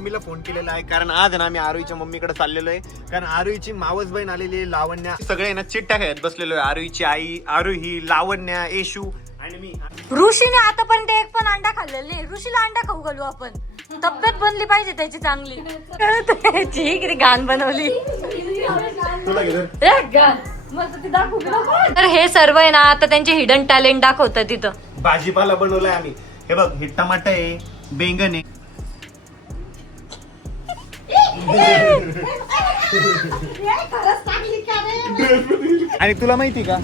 मम्मीला फोन केलेला आहे, कारण आज ना आम्ही आरुईच्या मम्मीकडे चाललेलो आहे. कारण आरुईची मावस बहीण आलेली आहे लावण्या. सगळे ना चिट्ट्या खेळत बसलेलो आहे. आरुईची आई, आरुही, लावण्या, येशू आणि मी. ऋषीने आतापर्यंत एक पण अंडा खाल्लेला नाही. ऋषीला अंडा खाऊ घालू आपण, तब्येत बनली पाहिजे त्याची चांगली. किती घाण बनवली. तर हे सर्व आहे ना आता त्यांचे हिडन टॅलेंट दाखवतात तिथं. भाजीपाला बनवलाय आम्ही. हे बघ, हे टमाटर आहे, बेंगन आहे. आणि तुला माहिती का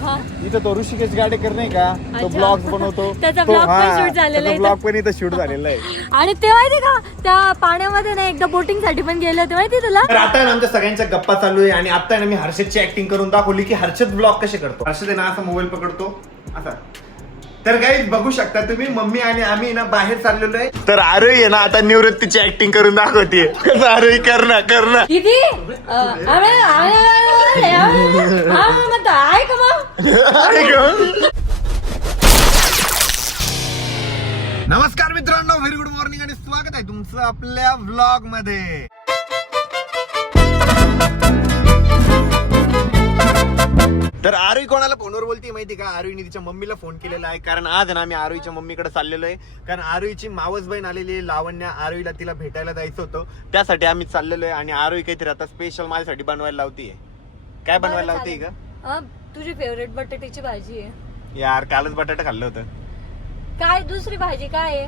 इथं तो ऋषिकेश गाडेकर नाही का, तो ब्लॉग बनवतो, त्याचा ब्लॉग पण शूट झालेला आहे. ब्लॉग पण इथं शूट झालेला आहे. आणि ते माहिती का त्या पाण्यामध्ये ना एकदा बोटिंग साठी पण गेले होते, माहिती तुला. तर आता ना आमच्या सगळ्यांच्या गप्पा चालू आहे आणि आता ना मी हर्षदची ऍक्टिंग करून दाखवली की हर्षद ब्लॉग कसे करतो. हर्षद आहे ना असा मोबाईल पकडतो असा. तर काही बघू शकता तुम्ही, मम्मी आणि आम्ही ना बाहेर चाललेलो आहे. तर आरोही आहे ना आता निवृत्तीची ऍक्टिंग करून दाखवते. कसं आरोही करणं किती आहे का मग. नमस्कार मित्रांनो, व्हेरी गुड मॉर्निंग आणि स्वागत आहे तुमचं आपल्या व्लॉग मध्ये. तर आरुई कोणाला फोनवर बोलते माहिती का? आरुईने तिच्या मम्मीला फोन केलेला आहे, कारण आज ना आम्ही आरुईच्या मम्मीकडे चाललेलो आहे. कारण आरुईची मावस बहीण आलेली आहे लावण्या. आरुईला तिला भेटायला जायचं होतं, त्यासाठी आम्ही चाललेलो आहे. आणि आरुई काहीतरी आता स्पेशल माझ्यासाठी बनवायला लावतीये. काय बनवायला लावते का? तुझी फेवरेट बटाट्याची भाजी आहे यार, कालच बटाटा खाल्लं होतं. काय दुसरी भाजी काय आहे?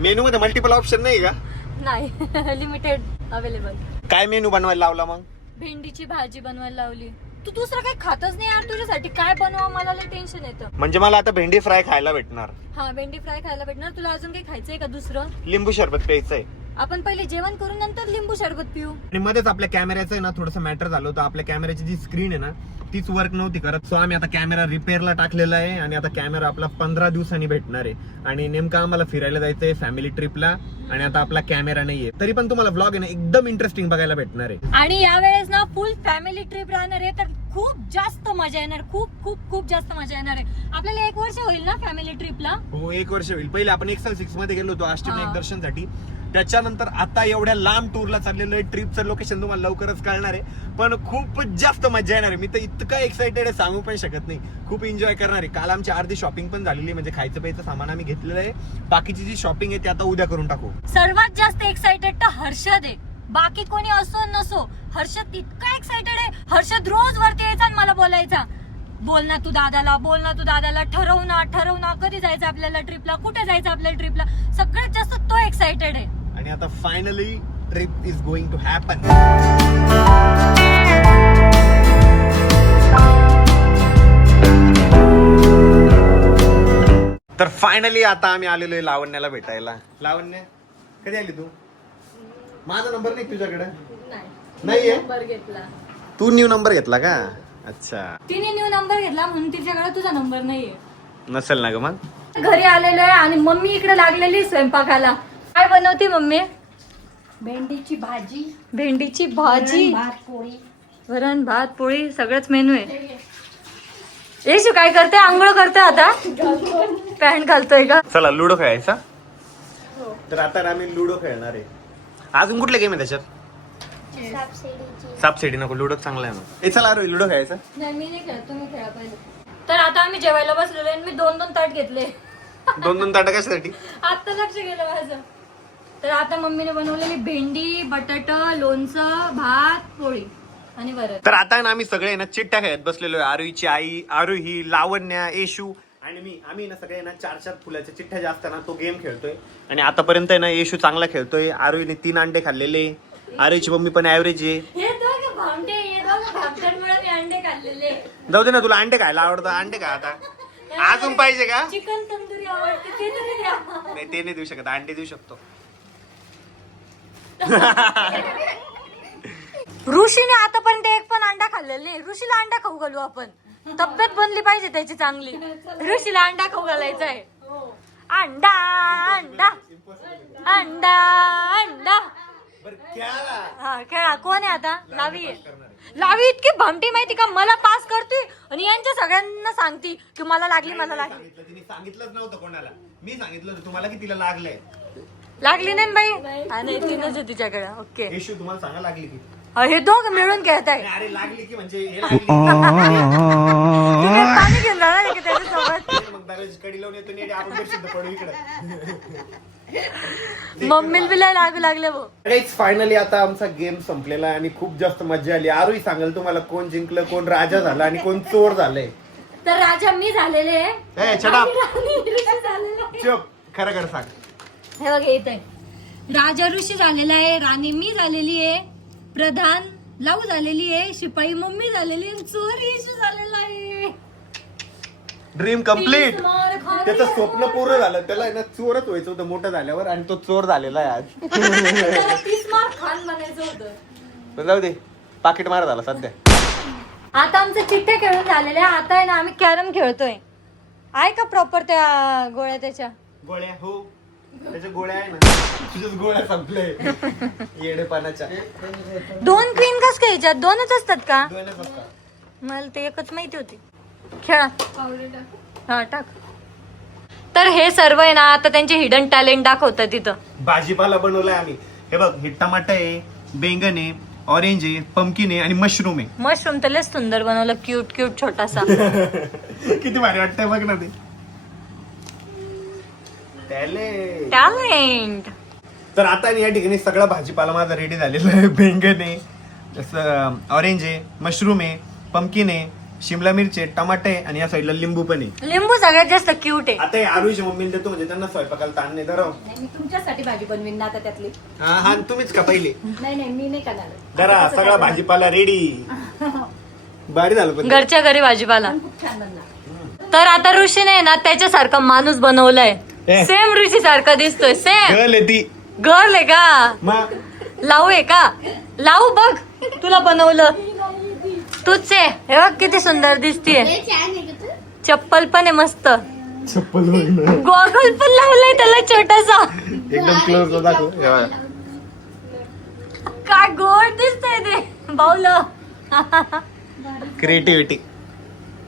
मेनू मध्ये मल्टिपल ऑप्शन नाही का? नाही, लिमिटेड अवेलेबल. काय मेनू बनवायला लावला मग? भेंडीची भाजी बनवायला लावली. तू दुसरं काही खातच नाही यार, तुझ्यासाठी काय बनवा मला लय टेन्शन येतं. म्हणजे मला आता भेंडी फ्राय खायला भेटणार. हा, भेंडी फ्राय खायला भेटणार. तुला अजून काही खायचंय का दुसरं? लिंबू सरबत प्यायचंय. आपण पहिले जेवण करून नंतर लिंबू सरबत पिऊ. आणि मध्येच आपल्या कॅमेऱ्याचं ना थोडंसं मॅटर झालं होतं. आपल्या कॅमेऱ्याची जी स्क्रीन आहे ना तीच वर्क नव्हती करत. सो आम्ही आता कॅमेरा रिपेअरला टाकलेला आहे आणि आता कॅमेरा आपला 15 दिवसांनी भेटणार आहे. आणि नेमकं आम्हाला फिरायला जायचंय फॅमिली ट्रिपला, आणि आता आपला कॅमेरा नाहीये. तरी पण तुम्हाला ब्लॉग आहे ना एकदम इंटरेस्टिंग बघायला भेटणार आहे. आणि यावेळेस ना फुल फॅमिली ट्रिप राहणार आहे, तर खूप जास्त मजा येणार. खूप खूप खूप जास्त मजा येणार आहे. आपल्याला 1 वर्ष होईल ना फॅमिली ट्रिपला. हो, 1 वर्ष होईल. पहिले आपण एक्सेल 6 मध्ये गेलो होतो अष्टविनायक दर्शनसाठी. त्याच्यानंतर आता एवढ्या लांब टूरला चाललेलो आहे. ट्रिपचं लोकेशन तुम्हाला लवकरच कळणार आहे, पण खूप जास्त मजा येणार आहे. मी तर इतका एक्साइटेड आहे सांगू पण शकत नाही. खूप एन्जॉय करणार आहे. काल आमची अर्धी शॉपिंग पण झालेली, म्हणजे खायचं प्यायचं सामान आम्ही घेतलेलं आहे. बाकीची जी शॉपिंग आहे ती आता उद्या करून टाकू. सर्वात जास्त एक्साइटेड तर हर्षद आहे. बाकी कोणी असो नसो, हर्षद इतका एक्साइटेड आहे. हर्षद रोज वरती यायचा आणि मला बोलायचा, बोल ना तू दादाला, बोल ना तू दादाला, ठरव ना कधी जायचं आपल्याला ट्रिपला, कुठे जायचं आपल्याला ट्रिपला. सगळ्यात जास्त तो एक्साइटेड आहे. आणि आता finally trip is going to happen. तर फायनली आता आम्ही आलेलो आहे लावण्याला भेटायला. लावण्य, कधी आली तू? माझा नंबर नाही तुझ्याकडे? नाहीये. घेतला तू न्यू नंबर घेतला का? अच्छा, तिने न्यू नंबर घेतला म्हणून तिच्याकडे तुझा नंबर नाहीये. नसेल ना ग मग. घरी आलेलो आहे आणि मम्मी इकडे लागलेली स्वयंपाकाला. काय बनवते मम्मी? भेंडीची भाजी, भेंडीची भाजी, भात पोळी. वरण भात पोळी सगळंच मेनू आहे. येशू काय करते? आंघोळ करते आता, पॅन्ट घालतोय का? चला लुडो खेळायचा. तर आता आम्ही लुडो खेळणार आहे. अजून कुठले गेम आहे त्याच्यात? सापशिडी नको, लुडो चांगला आहे ना. चला अरे लुडो खेळायचा. नाही, मी नाही खेळत, तुम्ही खेळा पहिले. तर आता आम्ही जेवायला बसलेलो आहे. मी 2-2 ताट घेतले. 2-2 ताटा कशासाठी? आता लक्ष गेलं माझं. तर आता मम्मीने बनवलेली भेंडी, बटाटा, लोणचं, भात, पोळी आणि वरण. तर आता ना आम्ही सगळे ना चिट्ट्या खेळत बसलेलो आहे. आरुईची आई, आरुही, लावण्या, येशू आणि मी. आम्ही ना सगळे ना 4-4 फुलाच्या चिठ्ठ्या जे असतात ना तो गेम खेळतोय. आणि आतापर्यंत ना येशू चांगला खेळतोय. आरुईने 3 अंडे खाल्लेले. आरुईची मम्मी पण ऍव्हरेज आहे. अंडे खाल्लेले. जाऊ दे ना, तुला अंडे खायला आवडतं, अंडे खा आता. अजून पाहिजे का? चिकन तंदुरी आवडते, ते तरी द्या. नाही, ते नाही देऊ शकत, अंडे देऊ शकतो. ऋषीने आतापर्यंत एक पण अंडा खाल्लेला नाही. ऋषीला अंडा खाऊ घालू आपण, तब्येत बनली पाहिजे त्याची चांगली. ऋषीला अंडा खाऊ घालायचा आहे. अंडा अंडा अंडा अंडा. हा, खेळा. कोण आहे आता? लावी आहे. लावी इतकी भामटी माहिती का, मला पास करते आणि यांच्या सगळ्यांना सांगती की मला लागली, मला लागली. तिने सांगितलंच नव्हतं कोणाला. मी सांगितलं होतं तुम्हाला की तिला लागलंय. लागली नाही ना बाई? हा नाही, तीनच आहे तिच्याकडे. ओके. येशू तुम्हाला सांगा लागली की हे दोघं मिळून खेळत आहे. अरे लागली की म्हणजे हे लागली तुम्ही पाणी घेऊन जाणार आहे की त्याच्यासोबत? मग दरवाजे कडी लावून येतो आणि आपण बेडशीट पडू इकडे. मम्मीला बी लय लागू लागले भाऊ. फायनली आता आमचा गेम संपलेला आहे आणि खूप जास्त मजा आली. आरोही सांगाल तुम्हाला कोण जिंकलं, कोण राजा झाला आणि कोण चोर झालंय. तर राजा मी झालेले आहे. चुप, खरं खरं सांग. हे बघ येत आहे. राजा ऋषी झालेला आहे, राणी मी झालेली आहे, प्रधान लाऊ झालेली आहे, शिपाई मम्मी झालेली आहे, चोर येशू झालेला आहे. Dream complete. त्याचं स्वप्न पूर्ण झालं. त्याला आहे ना चोरच व्हायचं होतं मोठं झाल्यावर आणि तो चोर झालेला आहे आज. खान बनायचं होतं. जाऊ दे, पाकिट मार झाला सध्या. आता आमचं चिठ्ठे खेळून झालेले आहे. आता आहे ना आम्ही कॅरम खेळतोय. आहे का प्रॉपर त्या गोळ्या त्याच्या? गोळ्या हो, त्याच्या गोळ्या आहे ना. तुझ्याच गोळ्या संपले येडेपणाच्या. 2 क्वीन कस घ्यायच्या? 2च असतात का? दोनच असतात. मला ते एकच माहिती होती. खेळा. हा टाक. तर हे सर्व आहे ना आता त्यांचे हिडन टॅलेंट दाखवतात तिथं. भाजीपाला बनवलाय आम्ही. हे बघ, हे टमाटर आहे, बैंगन आहे, ऑरेंज आहे, पंपकिन आहे आणि मशरूम आहे. मशरूम तर लय सुंदर बनवलं, क्यूट क्यूट छोटासा. किती भारी वाटतंय बघ ना ते. टॅलेंट. तर आता या ठिकाणी सगळा भाजीपाला माझा रेडी झालेला आहे. बैंगन आहे, ऑरेंज आहे, मशरूम आहे, पंपकिन आहे, शिमला मिरची आहे, टमाटे आहे आणि या साईडला लिंबू पण आहे. लिंबू सगळ्यात जास्त क्यूट आहे. आता आरुषी मम्मीला देतो म्हणजे त्यांना स्वयंपाकाला ताण नाही धराव. मी तुमच्यासाठी भाजी बनवीन ना आता त्यातली. हा तुम्हीच का पहिले नाही मी नाही करणार. जरा सगळा भाजीपाला रेडी. भारी झालं पण. घरच्या घरी भाजीपाला. खूप छान बनला. तर आता ऋषीने ना त्याच्यासारखा माणूस बनवलाय. सेम ऋषी सारखा दिसतोय. सेम गर्ल आहे ती. गर्ल आहे का? मग लावू आहे का? लावू बघ, तुला बनवलं तूच आहे. हे बघ किती सुंदर दिसतीये. चप्पल पण आहे मस्त. चप्पल गॉगल पण लावलाय त्याला छोटासा. एकदम क्लोज दाखव. काय गोड दिसतंय ते बाऊलं. क्रिएटिव्हिटी.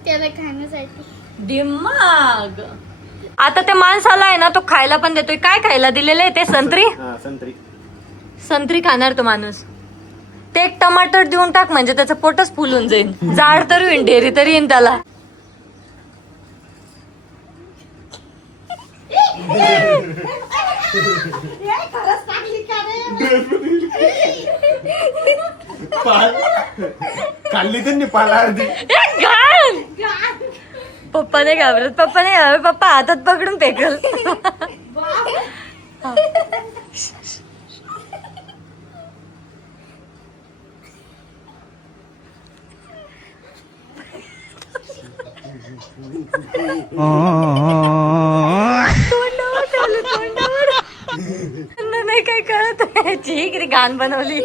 त्याला खाण्यासाठी दिमाग. आता त्या माणसाला आहे ना तो खायला पण देतोय. काय खायला दिलेलं आहे ते? संत्री. संत्री. संत्री खाणार तो माणूस. ते एक टमाटर देऊन टाक म्हणजे त्याचं पोटच फुलून जाईल. जाड तर होईन, ढेरी तरी येईन त्याला. खाल्ली त्यांनी पाला अर्धी. पप्पा नाही घाबरत. पप्पा नाही घाबरत. पप्पा हातात पकडून फेकल. तोंडावर चालू, तोंडावर. त्यांना नाही काय कळत. ठीक रे, घाण बनवली.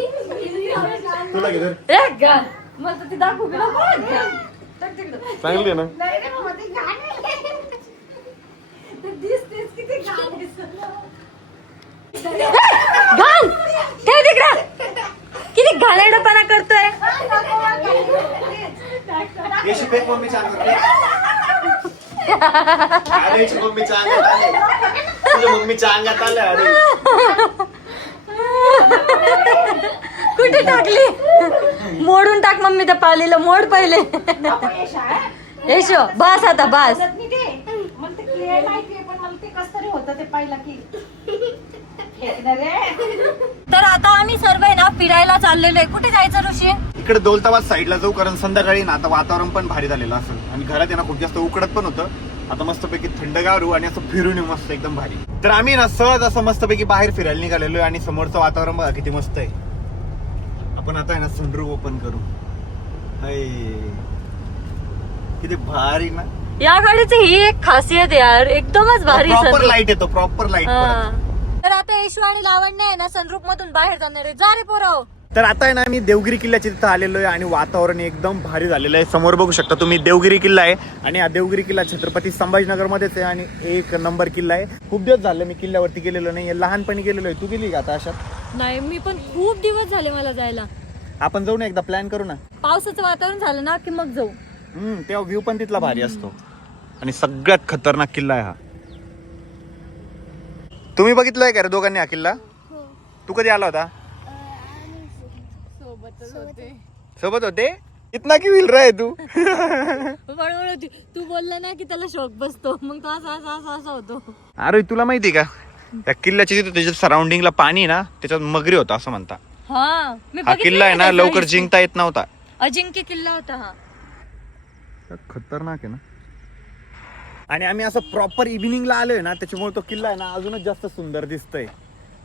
तुला घे तर. घाण मला तर ती दाखवू का नको? टाक तिकडं. चांगली आहे ना. नाही रे बाबा, ते घाण आहे. ते दिसतेच किती घाण दिसतं. घाण ठेव तिकडं. किती घाणेरडेपणा करतोय. येशी फेक मम्मीच्या अंगात. अरे मम्मीच्या अंगात आले. तुझ्या मम्मीच्या अंगात आलं. अरे कुठे टाकली? मोडून टाक मम्मी त्या पालीला. मोड पहिले. यशो बस आता बस. मला ते क्लिअर माहितीये पण मला ते कसं तरी होतं ते पाहिलं की. तर आता आम्ही सर्व आहे ना फिरायला चाललेलो आहे. कुठे जायचं ऋषी? इकडे दौलताबाद साईडला जाऊ कारण संध्याकाळी ना आता वातावरण पण भारी झालेलं असेल आणि घरात आहे ना खूप जास्त उकडत पण होतं. आता मस्तपैकी थंडगार होऊ आणि असं फिरून येऊ मस्त एकदम भारी. तर आम्ही ना सहज असं मस्तपैकी बाहेर फिरायला निघालेलो आहे आणि समोरचं वातावरण बघा किती मस्त आहे. आपण आता आहे ना सनरूफ ओपन करू. किती भारी ना. या गाडीची ही एक खासियत आहे यार, एकदमच भारी. प्रॉपर लाईट येतो, प्रॉपर लाईट. तर आता यशू आणि लावण्य आहे ना सनरूफ मधून बाहेर जाणार आहे. जा रे पोराव. तर आता आहे ना आम्ही देवगिरी किल्ल्याच्या तिथं आलेलो आहे आणि वातावरण एकदम भारी झालेलं आहे. समोर बघू शकता तुम्ही देवगिरी किल्ला आहे आणि हा देवगिरी किल्ला छत्रपती संभाजीनगर मध्येच आहे आणि 1 नंबर किल्ला आहे. खूप दिवस झाले मी किल्ल्यावरती गेलेलो नाही. लहानपणी गेलेलो आहे. तू गेली का आता अशात? नाही, मी पण खूप दिवस झाले मला जायला. आपण जाऊ ना एकदा, प्लॅन करू ना. पावसाचं वातावरण झालं ना की मग जाऊ. तेव्हा व्ह्यू पण तिथला भारी असतो आणि सगळ्यात खतरनाक किल्ला आहे हा. तुम्ही बघितलंय का रे दोघांनी हा किल्ला? हो तू कधी आला होता? सोबत होते? इतना की विल रहा तू? बरोबर होती. तू बोलला ना की त्याला शौक बसतो, मग तो असा होतो. अरे तुला माहिती का त्या किल्ल्याच्या तिथे त्याच्या सराउंडिंगला पाणी ना त्याच्यात मगरी होता असं म्हणता. हा मी हा किल्ला आहे ना लवकर जिंकता येत नव्हता. अजिंक्य किल्ला होता हा. खतरनाक आहे ना. आणि आम्ही असं प्रॉपर इव्हिनिंगला आलोय ना त्याच्यामुळे तो किल्ला आहे ना अजूनच जास्त सुंदर दिसतोय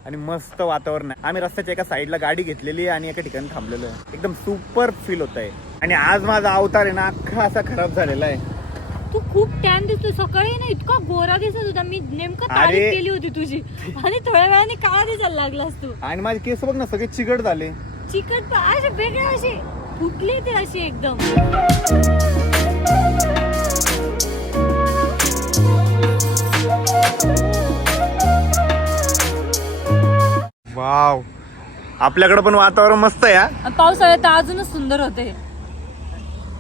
आणि मस्त वातावरण आहे. आम्ही रस्त्याच्या एका साईडला गाडी घेतलेली आहे आणि एका ठिकाणी थांबलेलो आहे. एकदम सुपर फील होत आहे. आणि आज माझा अवतार आहे ना अख्खा असा खराब झालेला आहे. तू खूप टॅन दिसतो. सकाळी ना इतका गोरा दिसत होता, मी नेमकं तारीफ केली होती तुझी आणि थोड्या वेळाने काळा दिसायला लागलास तू. आणि माझे केस बघ ना सगळे चिकट झाले. चिकट असे वेगळे असे फुटले ते अशी एकदम. वाव आपल्याकडे पण वातावरण मस्त आहे हा. पावसाळ्यात तर अजूनच सुंदर होते.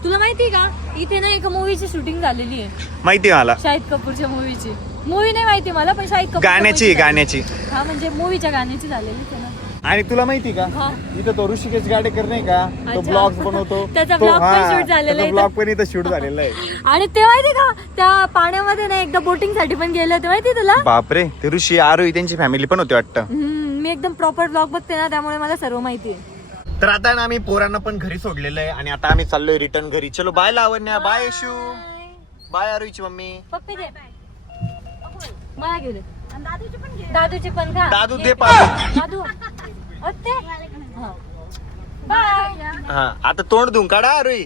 तुला माहितीये का इथे ना एका मूवीची शूटिंग झालेली आहे. माहिती मला शाहिद कपूरच्या मूवीची. मूवी नाही माहिती मला, पण शाहिद कपूर गाण्याची हा म्हणजे मूवीच्या गाण्याची झालेली आहे ना. आणि तुला माहिती का हा. इथं तो ऋषिकेश गाडेकर नाही का तो अच्छा. ब्लॉग्स बनवतो. त्याचा तो- vlog पण हा, shoot झालेला त्याचा आहे. vlog पण इथं शूट झालेला आहे. आणि ते माहिती का त्या पाण्यामध्ये ना एकदा बोटिंग साठी पण गेले होते, माहिती तुला? बापरे ते ऋषी आरोही त्यांची फॅमिली पण होती वाटतं. मी एकदम प्रॉपर ब्लॉग बघते ना, त्यामुळे मला सर्व माहिती आहे. तर आता ना आम्ही पोरांना पण घरी सोडलेलं आहे आणि आता आम्ही चाललोय रिटर्न घरी. चलो बाय लावण्या, बाय यशू, बाय आरोहीची मम्मी. पप्पी दे मला घेऊ दे. दादूची पण का? दादू दे पाहू. दादू ओते. हा. बाय. हा आता तोंड धुवून काढा आरोही.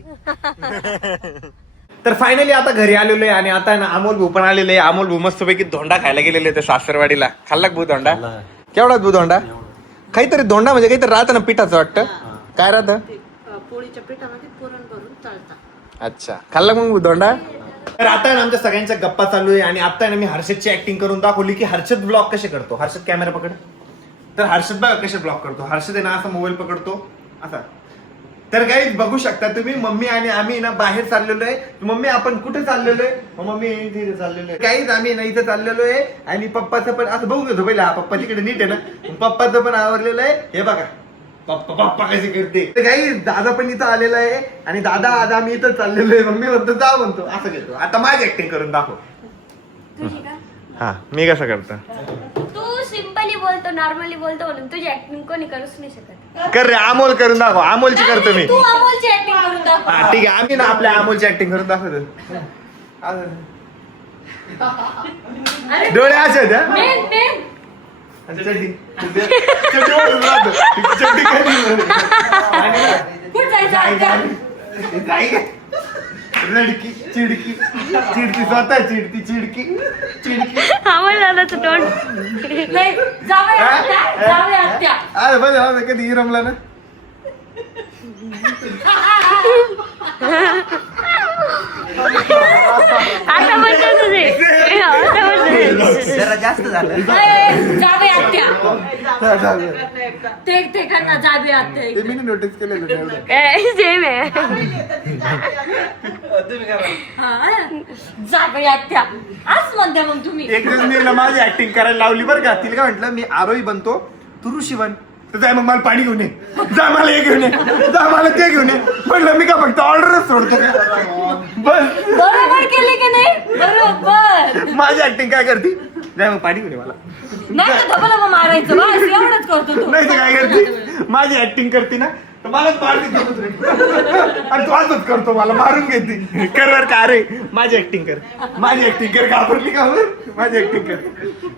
तर फायनली आता घरी आलेलो आहे आणि आता ना अमोल भाऊ पण आलेले आहे. अमोल भाऊ मस्तपैकी धोंडा खायला गेलेले होते सासरवाडीला. खाल्ला का भाऊ धोंडा? केवढा भाऊ धोंडा? काहीतरी धोंडा म्हणजे काहीतरी राहतं ना पिठाचं वाटतं. काय राहतं? पोळीच्या पिठामध्ये पुरण भरून तळतात. अच्छा खाल्ला मग धोंडा. तर आता ना आमच्या सगळ्यांच्या गप्पा चालू आहे आणि आता ना मी हर्षदची ऍक्टिंग करून दाखवली की हर्षद ब्लॉग कसे करतो. हर्षद कॅमेरा पकड. तर हर्षद बघा कसे ब्लॉग करतो. हर्षद आहे ना असा मोबाईल पकडतो असा. तर काही बघू शकता तुम्ही मम्मी आणि आम्ही ना बाहेर चाललेलो आहे. मम्मी आपण कुठे चाललेलो आहे? मम्मी इथे चाललेलो आहे. काहीच आम्ही ना इथे चाललेलो आहे आणि पप्पाचं पण असं बघू घेतो पहिला. पप्पा तिकडे नीट आहे ना. पप्पाचं पण आवरलेलं आहे. हे बघा पप्पा कशी करते. काही दादा पण इथं आलेला आहे आणि दादा आज आम्ही इथं चाललेलो आहे. मम्मी म्हणतो जा म्हणतो असं घेतो. आता माझी ऍक्टिंग करून दाखव. हा मी कसं करतो? तू सिम्पली बोलतो, नॉर्मली बोलतो म्हणून तुझी ऍक्टिंग कोणी करूच नाही शकत. कर रे अमोल करून दाखव. अमोलची करतो मी. तू अमोलची ऍक्टिंग करून दाखव. हा ठीक आहे आम्ही ना आपल्या अमोलची ऍक्टिंग करून दाखवतो. डोळे असे आहेत, हा? मेन मेन चड्डी वरून राहतो. चड्डी खाली. कुठं जायचं आता? रडकी चिडकी चिडती स्वतः चिडती चिडकी चिडकी. नाही जाऊया आत्या. अरे बघ कधी रमला ना. जरा जास्त झालं. जाऊया आत्या. ते करणार जाऊया आत्या. ते मी नोटीस केलेलं एवढं. जाऊया आत्या आज म्हणते मग तुम्ही. एक दिवस मी माझी ऍक्टिंग करायला लावली बरं का. तिला काय म्हटलं मी आरोही बनतो तू ऋषी बन. तर जाय मग मला पाणी घेऊन ये. जा मला हे घेऊन ये. जा मला ते घेऊन ये. म्हटलं मी का फक्त ऑर्डरच सोडतो का बस. बरोबर केले की नाही? बरोबर. माझी ऍक्टिंग काय करते जाय मग पाणी घेऊन ये मला. नाही तर धबधबा मारायचं बस एवढंच करतो तू. नाही तर काय करते माझी ऍक्टिंग करते ना तर मलाच मारते आणि तू असंच करतो मला मारून घेते. कर बर का अरे माझी ऍक्टिंग कर. माझी ऍक्टिंग कर. घाबरली का माझी ऍक्टिंग कर.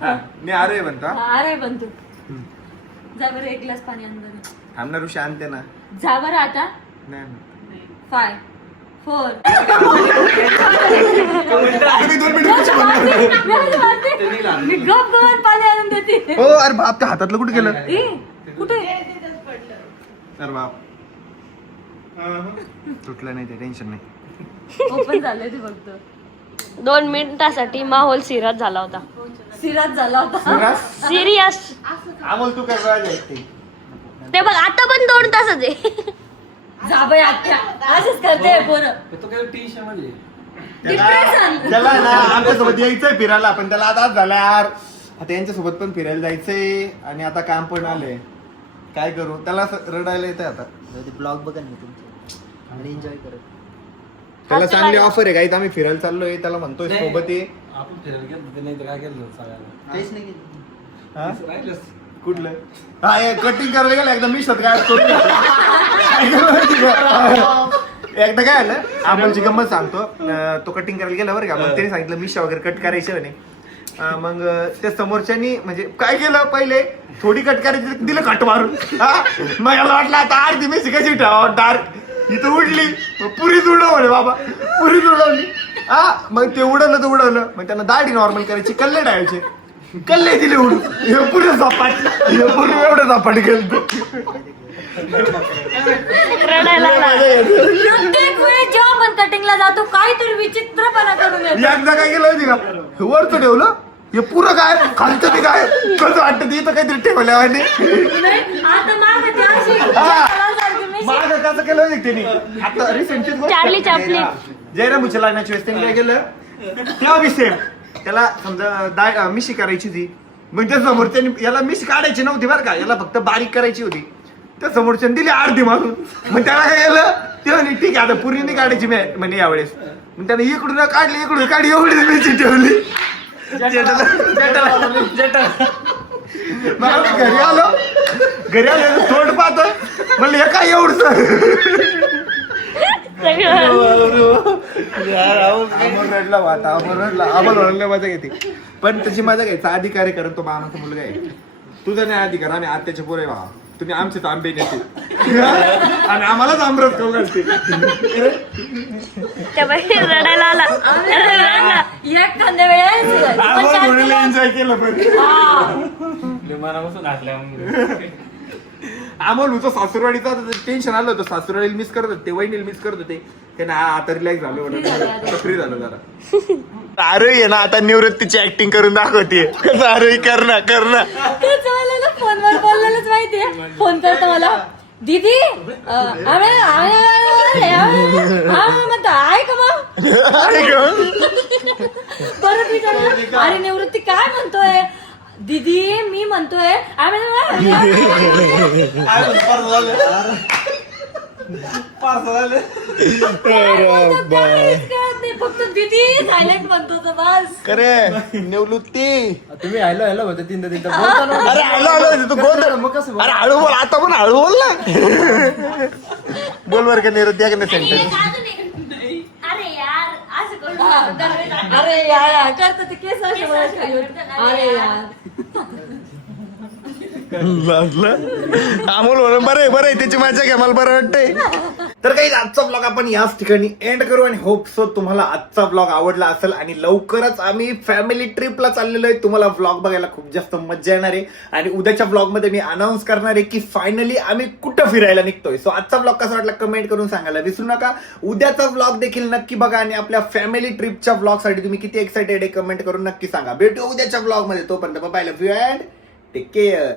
हा, मी अरे म्हणतो. हा. अरे पण तू जा बरं एक ग्लास पाणी आण बरं. थांबणार ऋषी आणते ना. जा बरं आता. नाही 5 4 अगदी 2 मिनिटं कशी बोलणार? मी गप गवत पाणी आणून देते. हो अरे बाप त्या हातातलं कुठे गेलं? ए, कुठे अरे बाप तुटलं नाही ते टेन्शन नाही. ओपन झालंय ते फक्त 2 मिनिटासाठी माहोल सिरियस झाला होता. सिराज झाला होता. सिरियस. अमोल तू काय करायला ऍक्टिंग? ते बघ आता पण 2 तासच आहे. जा बाई आत्या असंच करते पोरं. त्याला ना आमच्यासोबत यायचंय फिरायला पण त्याला आता झाला यार आता यांच्यासोबत पण फिरायला जायचंय आणि आता काम पण आलंय. काय करू, त्याला असं रडायला येतंय आता. ब्लॉग बघा ना तुमचे आणि एन्जॉय करत. त्याला चांगली ऑफर आहे गाईत, आम्ही फिरायला चाललोय, त्याला म्हणतोय सोबत ये. आपण फिरायला गेलो नाही तर काय केलं सगळ्यांना तेच नाही केलं. हा? राहिलंच. कुठलं कटिंग करायला गेलं एकदा मी काय एकदा काय आलं आमची गंमत सांगतो. तो कटिंग करायला गेला बरं का, मग त्याने सांगितलं मिशा वगैरे कट करायचे म्हणे. मग त्या समोरच्यानी म्हणजे काय केलं, पहिले थोडी कट करायची दिलं कट मारून. मग याला वाटलं आता अर्धी मिशी कशी डार्क इथं उडली, मग पुरीच उडव म्हणे बाबा, पुरीच उडवली. मग ते उडवलं तर उडवलं. मग त्यांना दाढी नॉर्मल करायची, कल्ले डायचे, कल्ले दिले उडून. हे पुरे झपाट, हे पुरे एवढं झपाट गेलं. रडायला लागला. प्रत्येक वेळी जेव्हा आपण कटिंगला जातो काहीतरी विचित्रपणा करून येतो. एकदा काय केलं माहिती का, हे वरचं ठेवलं, हे पुरं काय खालचं ते काय कसं वाटतं ते, इथं काहीतरी ठेवल्या नाही, आता मागं ती अशी जंगलासारखी मिशी. माझं कसं केलं माहिती त्यांनी आता रिसेंटली चार्ली चॅप्लिन. जयरामूच्या लग्नाची वेळेस त्यांनी काय केलं, तेव्हा बी सेम त्याला समजा मिशी करायची होती. मग त्या समोर त्यांनी याला मिशी काढायची नव्हती बरं का, याला फक्त बारीक करायची होती. त्या समोरच्या दिली अर्धी मारून. मग त्याला काय केलं, ते म्हणे ठीक आहे आता पूर्ण काढायची म्हणे यावेळेस. मग त्याने इकडून काढली, इकडून काढली, एवढी मिशी ठेवली. मग आम्ही घरी आलो तोंड पाहतो, म्हणलं हे काय एवढं रडला वाटा आम्हाला मजा घेते. पण त्याची मजा घ्यायचा अधिकार आहे, कारण तो मामाचा मुलगा आहे. तुझा नाही अधिकार, आम्ही आत्याचे पोरे बा, तुम्ही आमचेच आंबे नेते आणि आम्हालाच आमरस खाऊ घालते. त्या बाई रडायला आला. रडला. एक खांद्या वेळेस एन्जॉय केलं पण मनापासून हसल्या. अमोल होतो सासूरवाडीचा टेन्शन आलं होतं, सासूरवाडीला मिस करत होते, वहिनीला मिस करत होते. त्याने आता रिलॅक्स झालो, फ्री झालो जरा. आरोही आहे ना आता निवृत्तीची ऍक्टिंग करून दाखवते. कसं आरोही करणं फोनवर बोललेलंच माहितीये. फोन करतो मला, दीदी म्हणतो आहे का मग. परत विचारलं, अरे निवृत्ती काय म्हणतोय, दीदी मी म्हणतोय फक्त दीदी सायलेंट म्हणतो तर बस. करे निवृत्ती तुम्ही हॅलो हॅलो होते तीनदा बोलता ना. अरे हळू तू बोल, मग कसं अरे हळू बोल, आता पण हळू बोल ना. बोल बर का निवृत्ती आहे का नाही सेंटर. अरे यार असं करून अरे यार करतो ते केस असे वळत खाली होते. अरे यार अमोल म्हणून बरं आहे त्याची मजा घ्या, मला बरं वाटतंय. तर काही आजचा ब्लॉग आपण याच ठिकाणी एंड करू आणि होप सो तुम्हाला आजचा ब्लॉग आवडला असेल. आणि लवकरच आम्ही फॅमिली ट्रिपला चाललेलो आहे, तुम्हाला ब्लॉग बघायला खूप जास्त मजा येणार आहे. आणि उद्याच्या ब्लॉग मध्ये मी अनाऊन्स करणार आहे की फायनली आम्ही कुठं फिरायला निघतोय. सो आजचा ब्लॉग कसा वाटला कमेंट करून सांगायला विसरू नका. उद्याचा ब्लॉग देखील नक्की बघा आणि आपल्या फॅमिली ट्रिपच्या ब्लॉग साठी तुम्ही किती एक्साइटेड आहे कमेंट करून नक्की सांगा. भेटू उद्याच्या ब्लॉग मध्ये, तोपर्यंत bye, love you and take care.